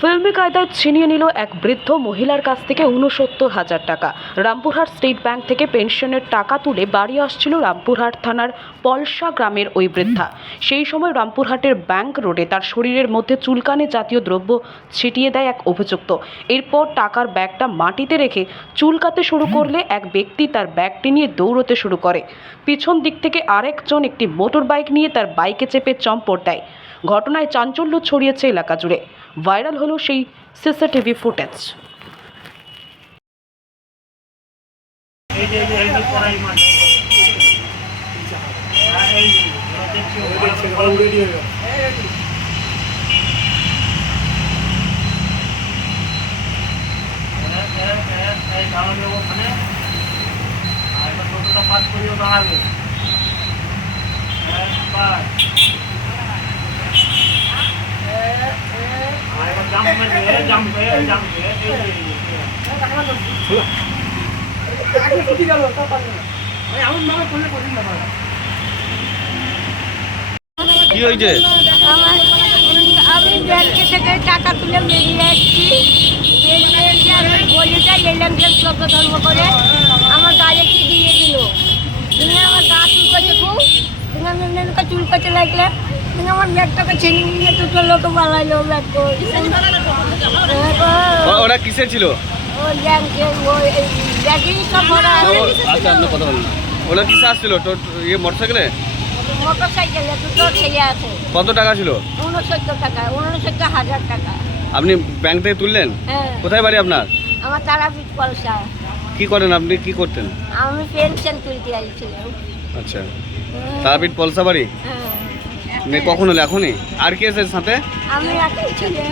ফিল্মি কায়দায় ছিনিয়ে নিল এক বৃদ্ধ মহিলার কাছ থেকে ৬৯,০০০ টাকা। রামপুরহাট স্টেট ব্যাংক থেকে পেনশনের টাকা তুলে বাড়ি আসছিল রামপুরহাট থানার পলসা গ্রামের ওই বৃদ্ধা। সেই সময় রামপুরহাটের ব্যাংক রোডে তার শরীরের মধ্যে চুলকানি জাতীয় দ্রব্য ছিটিয়ে দেয় এক অভিযুক্ত। এরপর টাকার ব্যাগটা মাটিতে রেখে চুলকাতে শুরু করলে এক ব্যক্তি তার ব্যাগটি নিয়ে দৌড়তে শুরু করে। পিছন দিক থেকে আরেকজন একটি মোটর বাইক নিয়ে তার বাইকে চেপে চম্পট দেয়। ঘটনায় চাঞ্চল্য ছড়িয়েছে এলাকা জুড়ে। ভাইরাল হলো সেই সিসিটিভি ফুটেজ। কি হয়েছে? আমি ব্যাংকে থেকে টাকা তুলে বেরিয়ে আসছি। বেরিয়ে এসে আমি বলেটা এলাম যে চোখ ধর্ম করে আমার গায়ে কি দিয়ে দিল। তুমি আমার গা চুলকাচ্ছে খুব, তুমি আমি চুলকাতে লাগলে তুমি আমার ব্যাগটাকে ছেড়ে নিয়ে দুটো লোক বানাইলো ব্যাগ করে। ওরা কিসে ছিল? ও ব্যাংকে ওই ব্যাগেই সব ভরা আছে। আচ্ছা, আপনার কথা বলুন। ওরা কিসে আসছিল? মোটরসাইকেলে? মোটরসাইকেলে দুটো ছেলে আছে। কত টাকা ছিল? ৬৯ টাকা, ৬৯,০০০ টাকা। আপনি ব্যাংক থেকে তুললেন? হ্যাঁ। কোথায় বাড়ি আপনার? আমার তারাপীঠ পলসা। কি করেন আপনি? কি করতেন? আমি পেনশন তুলতে আসছিলাম। আচ্ছা, তারাপীঠ পলসা বাড়ি। হ্যাঁ। কখন হলো? এখনই? আর কি আছে সাথে? আমি একাই ছেলে।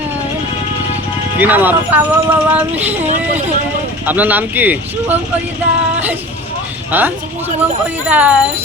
কি নাম পাবো বাবা আমি। আপনার নাম কি? শুভঙ্করী দাস। হ্যাঁ, শুভঙ্করী দাস।